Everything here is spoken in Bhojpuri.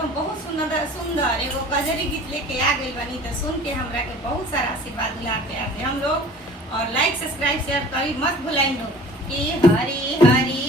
एकदम बहुत सुंदर सुंदर एगो कजरी गीत लेके आ गई बनी, तो सुन के हमरा के बहुत सारा आशीर्वाद दिलाते आते हम लोग। और लाइक सब्सक्राइब शेयर करी मत भुलाइनो कि हरी हरी